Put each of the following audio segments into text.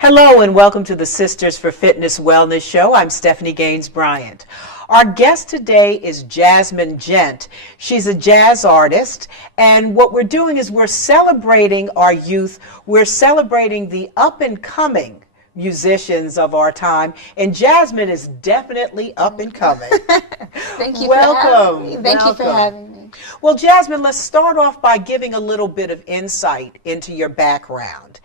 Hello and welcome to the Sisters for Fitness Wellness Show. I'm Stephanie Gaines-Bryant. Our guest today is Jazmin Ghent. She's a jazz artist, and what we're doing is we're celebrating our youth. We're celebrating the up-and-coming musicians of our time, and Jasmine is definitely up and coming. Thank you Welcome. for having me. Thank you for Welcome. having me. Well, Jasmine, let's start off by giving a little bit of insight into your background.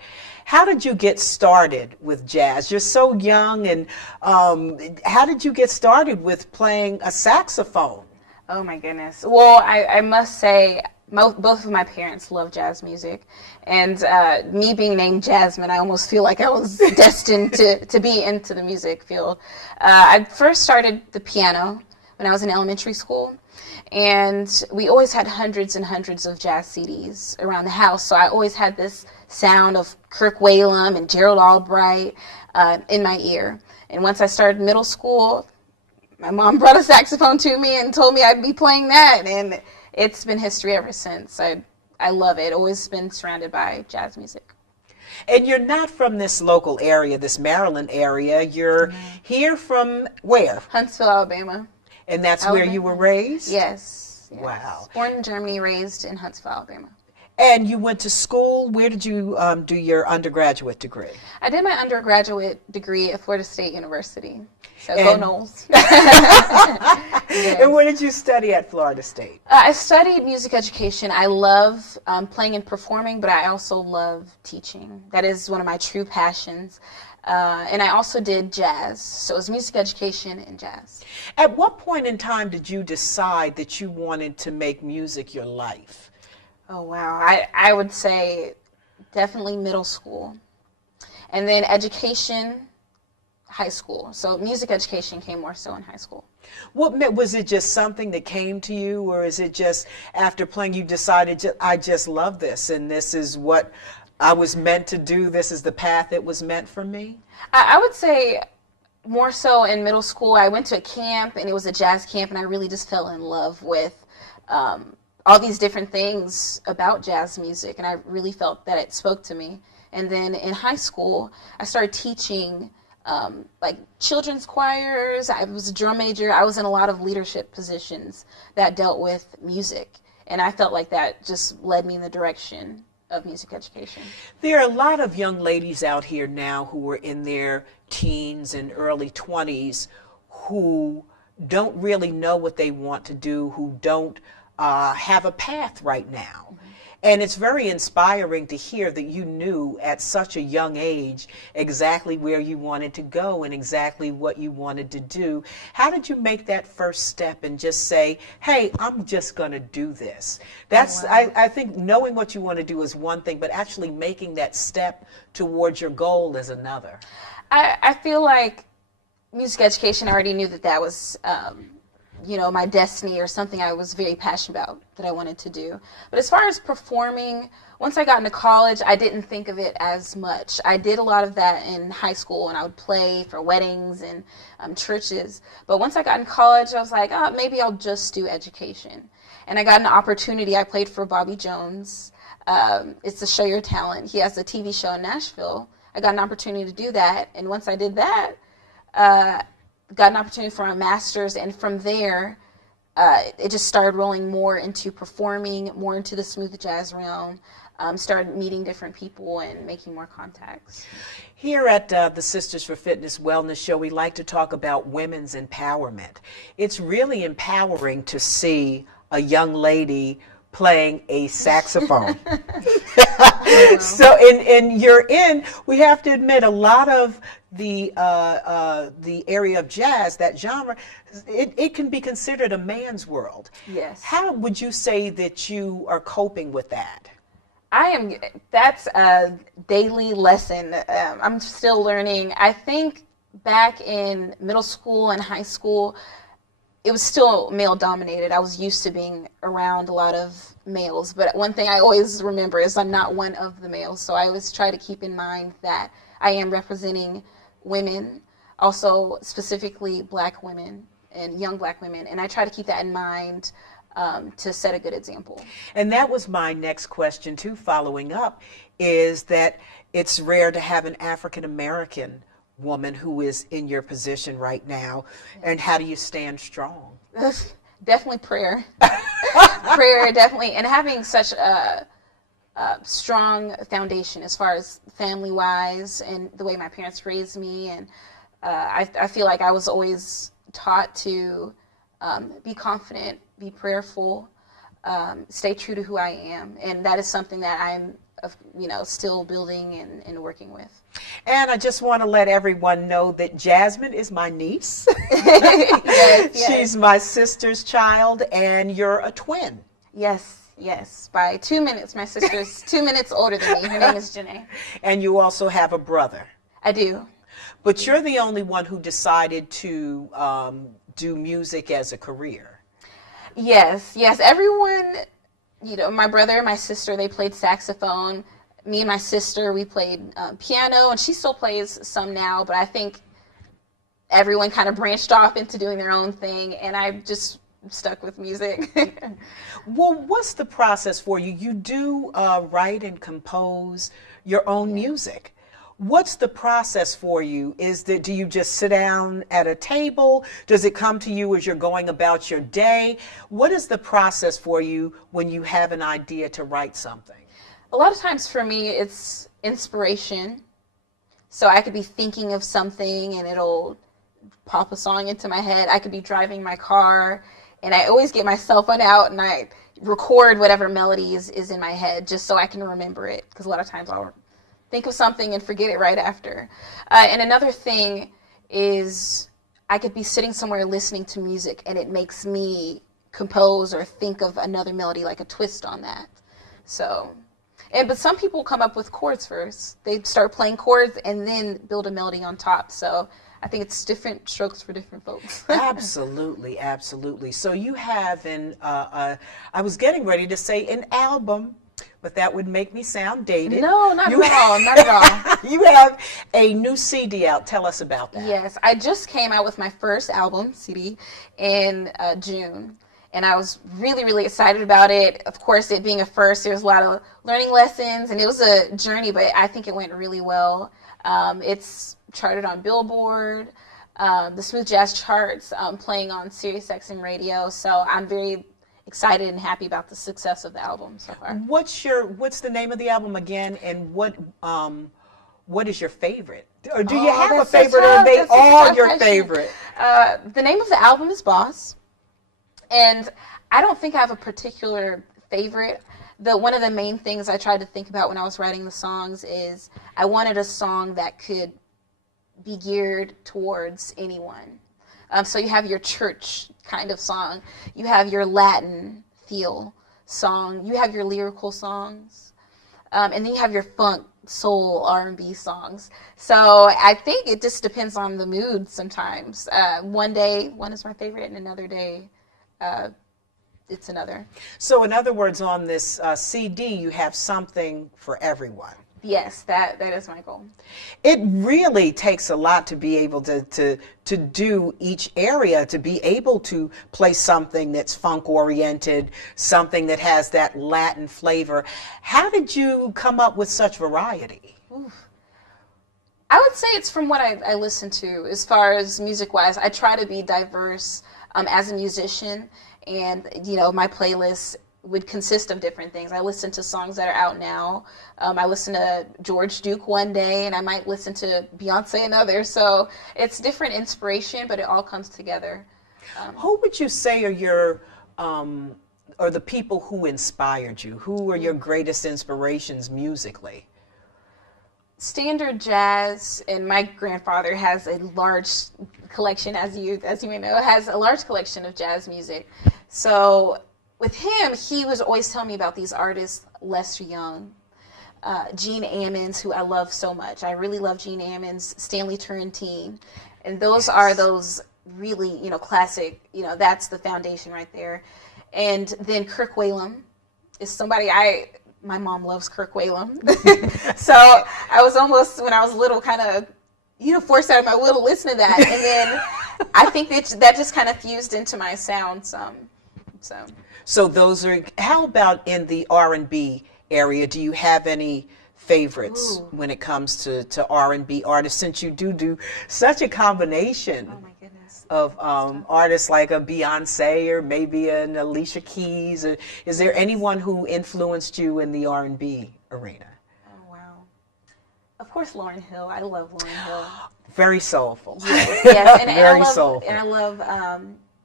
How did you get started with jazz? You're so young, and how did you get started with playing a saxophone? Oh my goodness. Well, I must say, both of my parents love jazz music, and me being named Jasmine, I almost feel like I was destined to be into the music field. I first started the piano when I was in elementary school, and we always had hundreds and hundreds of jazz CDs around the house, so I always had this sound of Kirk Whalum and Gerald Albright in my ear. And once I started middle school, my mom brought a saxophone to me and told me I'd be playing that, and it's been history ever since. I love it. Always been surrounded by jazz music. And you're not from this local area, this Maryland area. You're here from where? Huntsville, Alabama. And that's Alabama. where you were raised? Yes. Wow. Born in Germany, raised in Huntsville, Alabama. And you went to school. Where did you do your undergraduate degree? I did my undergraduate degree at Florida State University. So And- go Noles. Yes. And what did you study at Florida State? I studied music education. I love playing and performing, but I also love teaching. That is one of my true passions. And I also did jazz. So it was music education and jazz. At what point in time did you decide that you wanted to make music your life? Oh, wow. I would say definitely middle school. And then education, high school. So music education came more so in high school. Was it just something that came to you, or is it just after playing you decided, I just love this and this is what I was meant to do, this is the path that was meant for me? I would say more so in middle school. I went to a camp, and it was a jazz camp, and I really just fell in love with all these different things about jazz music, and I really felt that it spoke to me. And then in high school, I started teaching like children's choirs. I was a drum major. I was in a lot of leadership positions that dealt with music, and I felt like that just led me in the direction of music education. There are a lot of young ladies out here now who are in their teens and early 20s who don't really know what they want to do, who don't have a path right now. And it's very inspiring to hear that you knew at such a young age exactly where you wanted to go and exactly what you wanted to do. How did you make that first step and just say, hey, I'm just going to do this? That's, I think knowing what you want to do is one thing, but actually making that step towards your goal is another. I feel like music education, I already knew that was my destiny or something I was very passionate about that I wanted to do. But as far as performing, once I got into college, I didn't think of it as much. I did a lot of that in high school, and I would play for weddings and churches. But once I got in college, I was like, maybe I'll just do education. And I got an opportunity. I played for Bobby Jones. It's to Show Your Talent. He has a TV show in Nashville. I got an opportunity to do that. And once I did that, got an opportunity for my master's, and from there, it just started rolling more into performing, more into the smooth jazz realm, started meeting different people and making more contacts. Here at the Sisters for Fitness Wellness Show, we like to talk about women's empowerment. It's really empowering to see a young lady playing a saxophone. So, we have to admit, a lot of the area of jazz, that genre, it can be considered a man's world. Yes. How would you say that you are coping with that? That's a daily lesson. I'm still learning. I think back in middle school and high school, it was still male dominated. I was used to being around a lot of males, but one thing I always remember is I'm not one of the males. So I always try to keep in mind that I am representing women, also specifically black women and young black women. And I try to keep that in mind to set a good example. And that was my next question too, following up, is that it's rare to have an African American woman who is in your position right now. And how do you stand strong? Definitely prayer. Prayer, definitely. And having such a strong foundation as far as family-wise and the way my parents raised me. And I feel like I was always taught to be confident, be prayerful, stay true to who I am. And that is something that I'm still building and working with. And I just want to let everyone know that Jasmine is my niece. Yes. She's my sister's child, and you're a twin. Yes. By 2 minutes. My sister's 2 minutes older than me. Her name is Janae. And you also have a brother. I do. But you're the only one who decided to do music as a career. Yes. Everyone, my brother and my sister, they played saxophone. Me and my sister, we played piano, and she still plays some now, but I think everyone kind of branched off into doing their own thing, and I just stuck with music. Well, what's the process for you? You do write and compose your own music. What's the process for you? Do you just sit down at a table? Does it come to you as you're going about your day? What is the process for you when you have an idea to write something? A lot of times for me, it's inspiration. So I could be thinking of something and it'll pop a song into my head. I could be driving my car and I always get my cell phone out and I record whatever melody is in my head just so I can remember it. Because a lot of times I'll think of something and forget it right after. And another thing is I could be sitting somewhere listening to music and it makes me compose or think of another melody, like a twist on that. But some people come up with chords first. They start playing chords and then build a melody on top. So I think it's different strokes for different folks. Absolutely. So you have I was getting ready to say an album, but that would make me sound dated. No, not at all. You have a new CD out. Tell us about that. Yes, I just came out with my first album, CD, in June. And I was really, really excited about it. Of course, it being a first, there was a lot of learning lessons, and it was a journey, but I think it went really well. It's charted on Billboard, the smooth jazz charts, playing on Sirius XM radio. So I'm very excited and happy about the success of the album so far. What's the name of the album again, and what is your favorite? Or do you have a favorite, or are they all your favorite? The name of the album is Boss. And I don't think I have a particular favorite. One of the main things I tried to think about when I was writing the songs is I wanted a song that could be geared towards anyone. So you have your church kind of song. You have your Latin feel song. You have your lyrical songs. And then you have your funk, soul, R&B songs. So I think it just depends on the mood sometimes. One day, one is my favorite, and another day, it's another. So in other words, on this CD, you have something for everyone. Yes, that is my goal. It really takes a lot to be able to do each area, to be able to play something that's funk oriented, something that has that Latin flavor. How did you come up with such variety? Oof. I would say it's from what I listen to. As far as music wise, I try to be diverse as a musician, and my playlist would consist of different things. I listen to songs that are out now. I listen to George Duke one day, and I might listen to Beyonce another. So it's different inspiration, but it all comes together. Who would you say are your or the people who inspired you? Who are your greatest inspirations musically? Standard jazz, and my grandfather has a large collection, as you may know, has a large collection of jazz music. So with him, he was always telling me about these artists, Lester Young, Gene Ammons, who I love so much. I really love Gene Ammons, Stanley Turrentine, and those are those really, classic, that's the foundation right there. And then Kirk Whalum is somebody my mom loves Kirk Whalum. So I was almost, when I was little, kind of, forced out of my will to listen to that. And then I think that just kind of fused into my sound some. So those are, how about in the R&B area? Do you have any favorites when it comes to R&B artists, since you do such a combination of artists like a Beyonce or maybe an Alicia Keys? Is there anyone who influenced you in the R&B arena? Oh, wow. Of course, Lauryn Hill. I love Lauryn Hill. Very soulful. Yes, and, Very I love, soulful. And I love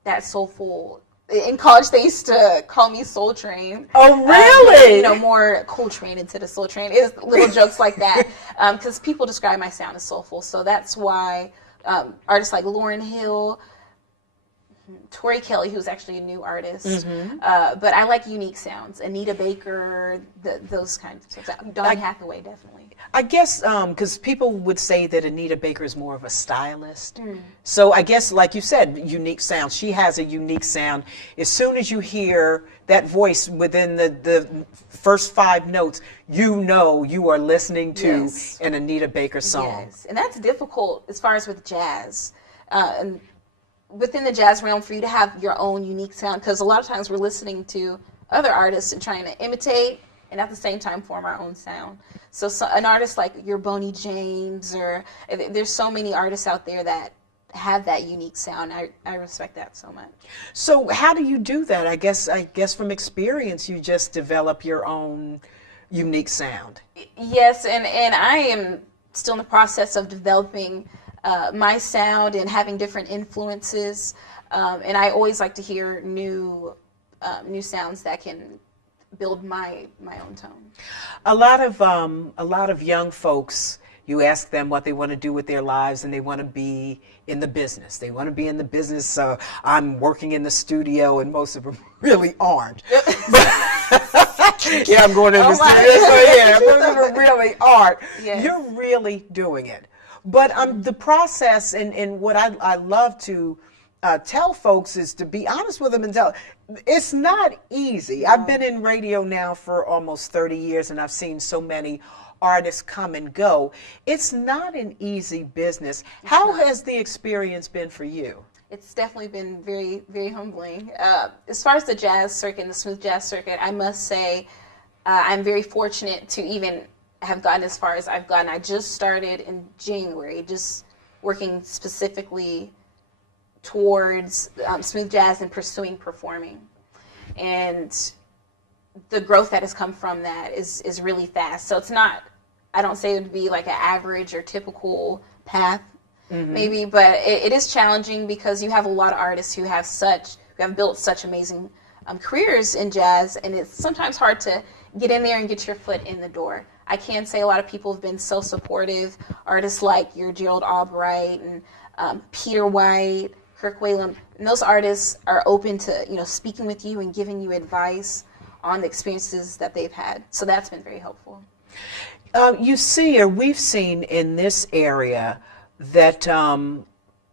that soulful. In college, they used to call me Soul Train. Oh, really? More Coltrane instead of Soul Train. It's little jokes like that, because people describe my sound as soulful. So that's why artists like Lauryn Hill, Tori Kelly, who's actually a new artist, but I like unique sounds. Anita Baker, those kinds of stuff. Donny Hathaway, definitely. I guess because people would say that Anita Baker is more of a stylist. So I guess, like you said, unique sound. She has a unique sound. As soon as you hear that voice within the first 5 notes, you know you are listening to an Anita Baker song. Yes, and that's difficult as far as with jazz. And within the jazz realm, for you to have your own unique sound, because a lot of times we're listening to other artists and trying to imitate and at the same time form our own sound. So an artist like your Boney James, or there's so many artists out there that have that unique sound. I respect that so much. So how do you do that? I guess from experience, you just develop your own unique sound. Yes, and I am still in the process of developing my sound and having different influences, and I always like to hear new sounds that can build my own tone. A lot of young folks, you ask them what they want to do with their lives, and they want to be in the business. They want to be in the business. I'm working in the studio, and most of them really aren't. Yeah, I'm going in the studio. So yeah, most of them really aren't. Yes. You're really doing it. But the process, and what I love to tell folks is to be honest with them and tell, it's not easy. I've been in radio now for almost 30 years, and I've seen so many artists come and go. It's not an easy business. How has the experience been for you? It's definitely been very, very humbling. As far as the jazz circuit and the smooth jazz circuit, I must say I'm very fortunate to even have gotten as far as I've gotten. I just started in January, just working specifically towards smooth jazz and pursuing performing. And the growth that has come from that is really fast. So it's not, I don't say it would be like an average or typical path, maybe, but it is challenging because you have a lot of artists who have built such amazing careers in jazz, and it's sometimes hard to get in there and get your foot in the door. I can say a lot of people have been so supportive. Artists like your Gerald Albright and Peter White, Kirk Whalum, and those artists are open to speaking with you and giving you advice on the experiences that they've had. So that's been very helpful. You see, or we've seen in this area that a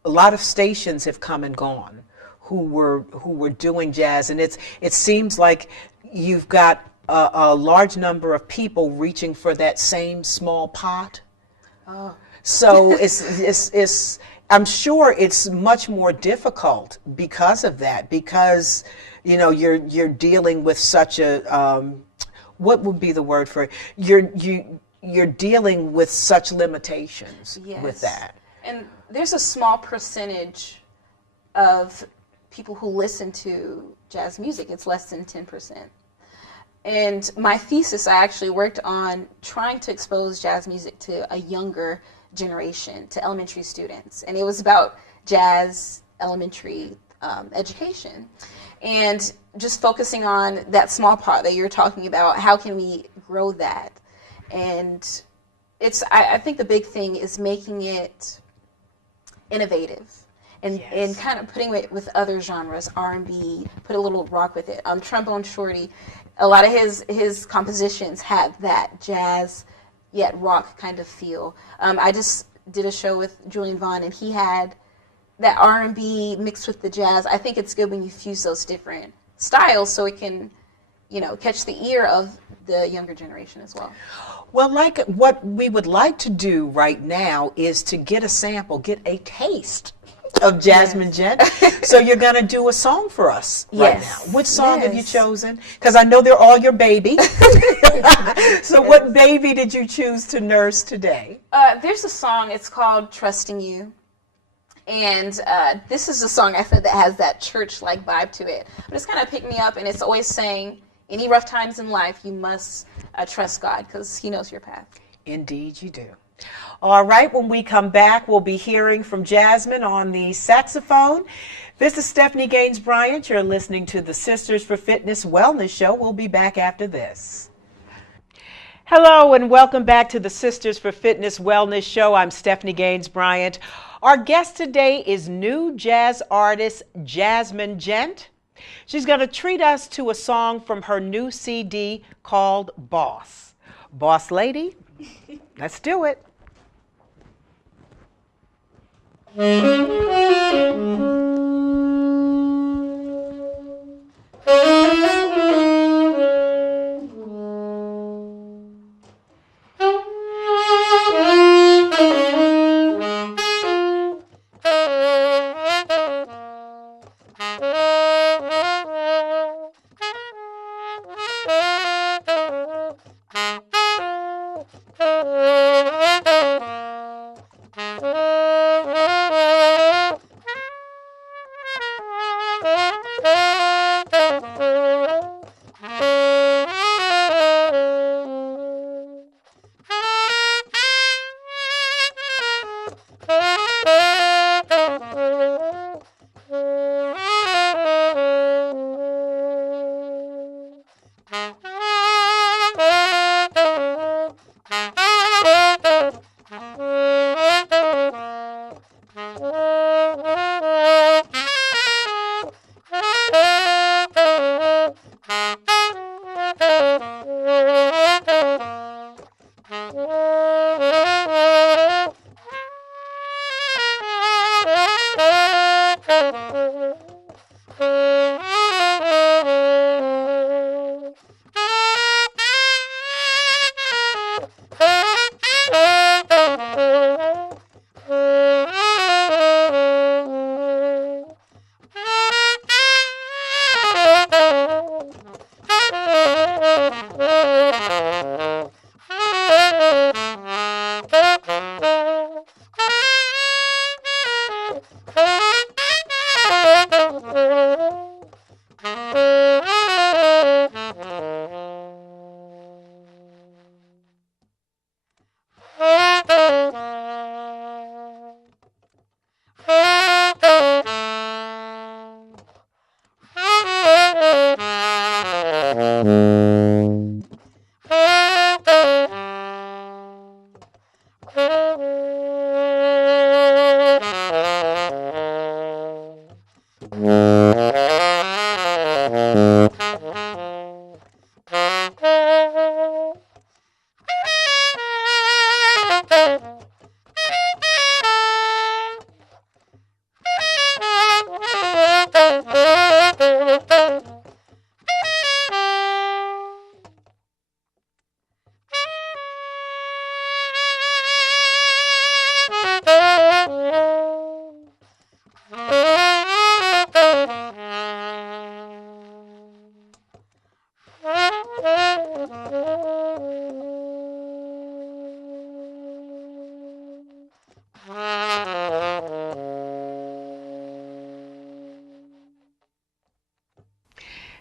lot of stations have come and gone who were doing jazz, and it seems like you've got a large number of people reaching for that same small pot. Oh. So it's I'm sure it's much more difficult because of that, because you're dealing with such a what would be the word for it? You're dealing with such limitations with that. And there's a small percentage of people who listen to jazz music. It's less than 10%. And my thesis, I actually worked on trying to expose jazz music to a younger generation, to elementary students. And it was about jazz elementary education. And just focusing on that small part that you're talking about, how can we grow that? And I think the big thing is making it innovative and kind of putting it with other genres, R&B, put a little rock with it. Trombone Shorty, a lot of his compositions have that jazz yet rock kind of feel. I just did a show with Julian Vaughn, and he had that R&B mixed with the jazz. I think it's good when you fuse those different styles so it can, catch the ear of the younger generation as well. Well, like what we would like to do right now is to get a sample, get a taste of Jazmin Ghent. So you're going to do a song for us right now. Which song have you chosen? Because I know they're all your baby. So what baby did you choose to nurse today? There's a song, it's called Trusting You. And this is a song I said that has that church-like vibe to it. But it's kind of picked me up, and it's always saying, any rough times in life, you must trust God because he knows your path. Indeed you do. All right, when we come back, we'll be hearing from Jasmine on the saxophone. This is Stephanie Gaines-Bryant. You're listening to the Sisters for Fitness Wellness Show. We'll be back after this. Hello, and welcome back to the Sisters for Fitness Wellness Show. I'm Stephanie Gaines-Bryant. Our guest today is new jazz artist Jazmin Ghent. She's going to treat us to a song from her new CD called Boss. Boss Lady, let's do it.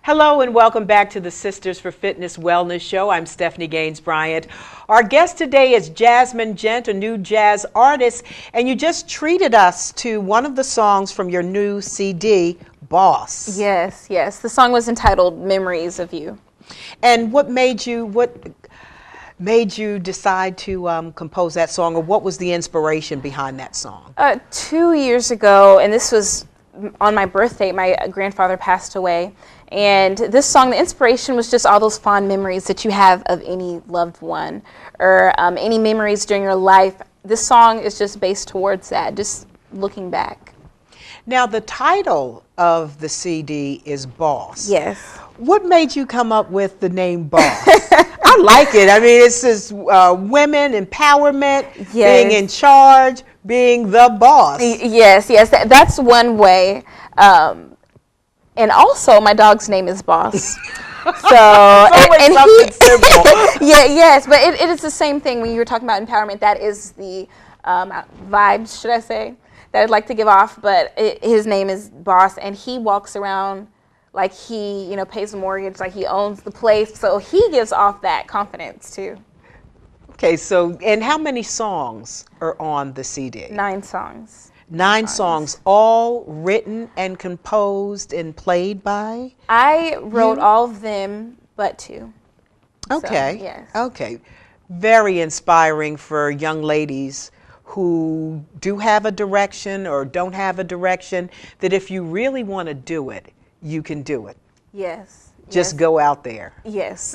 Hello and welcome back to the Sisters for Fitness Wellness Show. I'm Stephanie Gaines-Bryant. Our guest today is Jazmin Ghent, a new jazz artist, and you just treated us to one of the songs from your new CD, Boss. Yes, yes. The song was entitled Memories of You. And what made you decide to compose that song, or what was the inspiration behind that song? 2 years ago, and this was on my birthday, my grandfather passed away. And this song, the inspiration was just all those fond memories that you have of any loved one or any memories during your life. This song is just based towards that, just looking back. Now, the title of the CD is Boss. Yes. What made you come up with the name Boss? I like it. I mean, it's just women empowerment, being in charge, being the boss. Yes, that's one way. And also, my dog's name is Boss. So, and something simple. Yes, but it is the same thing when you were talking about empowerment. That is the vibes, should I say, that I'd like to give off. But his name is Boss, and he walks around like he, pays the mortgage, like he owns the place. So he gives off that confidence too. Okay, so, and how many songs are on the CD? 9 songs. 9 songs, all written and composed and played by? I wrote all of them but 2. Okay. So, yes. Okay. Very inspiring for young ladies who do have a direction or don't have a direction, that if you really want to do it, you can do it. Yes. Just go out there. Yes.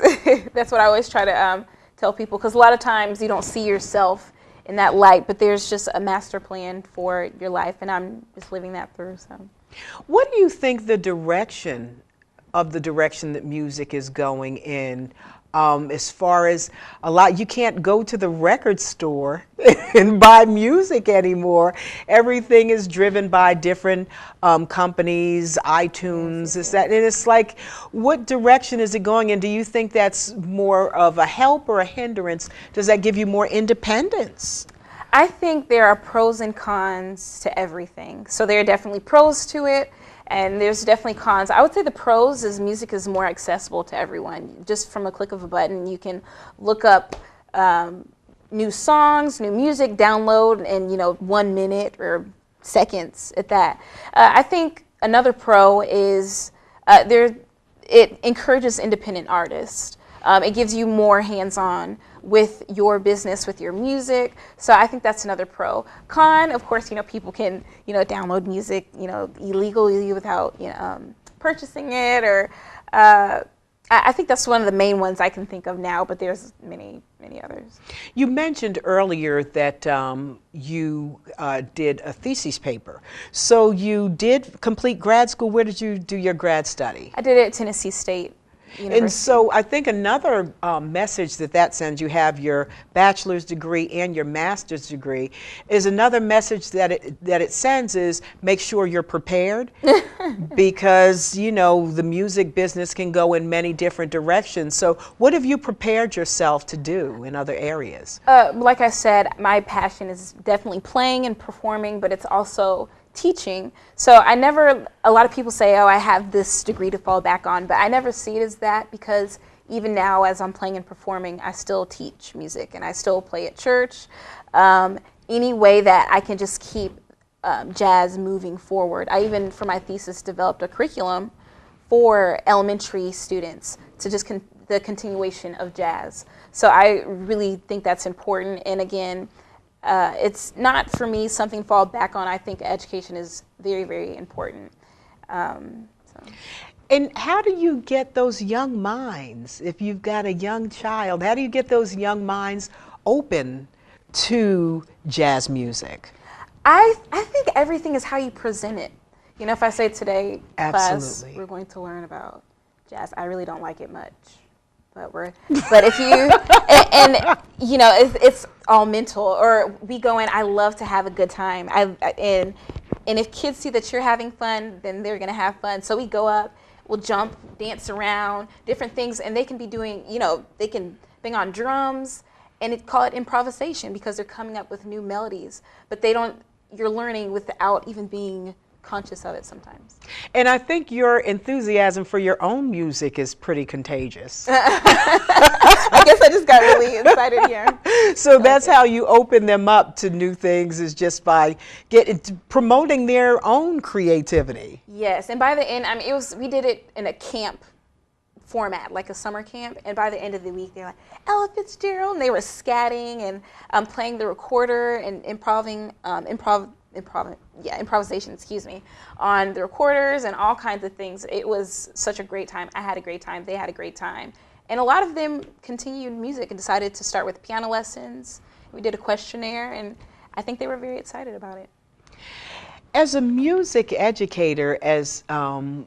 That's what I always try to tell people, because a lot of times you don't see yourself in that light, but there's just a master plan for your life, and I'm just living that through. So, what do you think the direction that music is going in? As far as you can't go to the record store and buy music anymore. Everything is driven by different companies, iTunes, and it's like, what direction is it going in? Do you think that's more of a help or a hindrance? Does that give you more independence? I think there are pros and cons to everything. So there are definitely pros to it, and there's definitely cons. I would say the pros is music is more accessible to everyone. Just from a click of a button, you can look up new songs, new music, download in 1 minute or seconds at that. I think another pro is it encourages independent artists. It gives you more hands-on with your business, with your music. So I think that's another pro. Con, of course, people can, download music, illegally without, purchasing it, or I think that's one of the main ones I can think of now, but there's many, many others. You mentioned earlier that you did a thesis paper. So you did complete grad school. Where did you do your grad study? I did it at Tennessee State University. And so I think another message that sends, you have your bachelor's degree and your master's degree, is another message that it sends is make sure you're prepared because, the music business can go in many different directions. So what have you prepared yourself to do in other areas? Like I said, my passion is definitely playing and performing, but it's also teaching. So a lot of people say, oh, I have this degree to fall back on, but I never see it as that, because even now as I'm playing and performing, I still teach music and I still play at church. Any way that I can just keep jazz moving forward. I even, for my thesis, developed a curriculum for elementary students to just the continuation of jazz. So I really think that's important. And again, it's not, for me, something to fall back on. I think education is very, very important. And how do you get those young minds, if you've got a young child, how do you get those young minds open to jazz music? I think everything is how you present it. If I say today, class, Absolutely. we're going to learn about jazz, I really don't like it much. But if you, it's all mental. Or we go in, I love to have a good time. And if kids see that you're having fun, then they're going to have fun. So we go up, we'll jump, dance around, different things. And they can be doing, they can bang on drums and call it improvisation, because they're coming up with new melodies. But you're learning without even being conscious of it sometimes. And I think your enthusiasm for your own music is pretty contagious. I guess I just got really excited here. So that's how you open them up to new things, is just by promoting their own creativity. Yes, and by the end, we did it in a camp format, like a summer camp, and by the end of the week, they're like, Ella Fitzgerald, and they were scatting and playing the recorder and improvisation, on the recorders and all kinds of things. It was such a great time. I had a great time. They had a great time. And a lot of them continued music and decided to start with piano lessons. We did a questionnaire, and I think they were very excited about it. As a music educator, as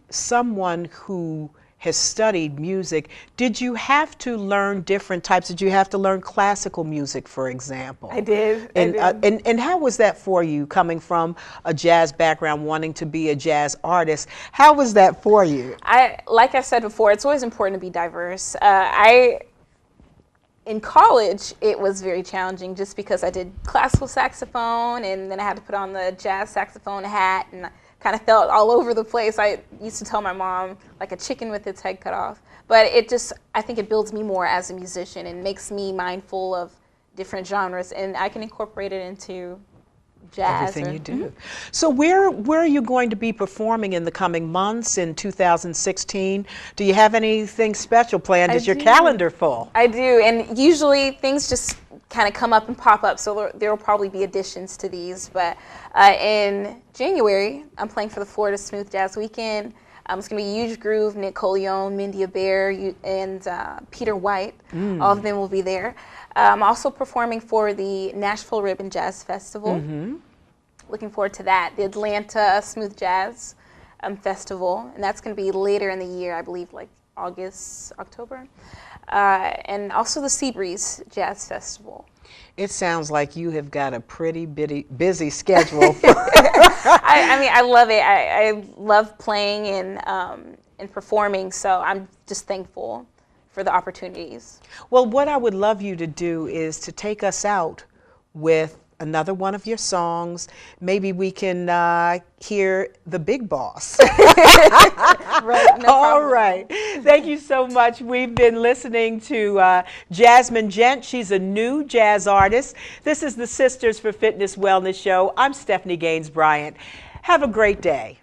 someone who has studied music. Did you have to learn different types? Did you have to learn classical music, for example? I did. And how was that for you, coming from a jazz background, wanting to be a jazz artist? How was that for you? Like I said before, it's always important to be diverse. In college, it was very challenging just because I did classical saxophone, and then I had to put on the jazz saxophone hat, and I kind of felt all over the place. I used to tell my mom, like a chicken with its head cut off. But I think it builds me more as a musician and makes me mindful of different genres, and I can incorporate it into jazz. Everything you do. So where are you going to be performing in the coming months in 2016? Do you have anything special planned? Is your calendar full? I do, and usually things just kind of come up and pop up, so there will probably be additions to these. But in January, I'm playing for the Florida Smooth Jazz Weekend. It's going to be Huge Groove, Nick Coleone, Mindy Bear, and Peter White. All of them will be there. I'm also performing for the Nashville Ribbon Jazz Festival. Looking forward to that. The Atlanta Smooth Jazz Festival, and that's going to be later in the year, I believe, like August, October. And also the Seabreeze Jazz Festival. It sounds like you have got a pretty busy schedule. I mean, I love it. I love playing and performing, so I'm just thankful for the opportunities. Well, what I would love you to do is to take us out with another one of your songs. Maybe we can hear The Big Boss. Right, no All problem. right. Thank you so much. We've been listening to Jazmin Ghent. She's a new jazz artist. This is the Sisters for Fitness Wellness Show. I'm Stephanie Gaines-Bryant. Have a great day.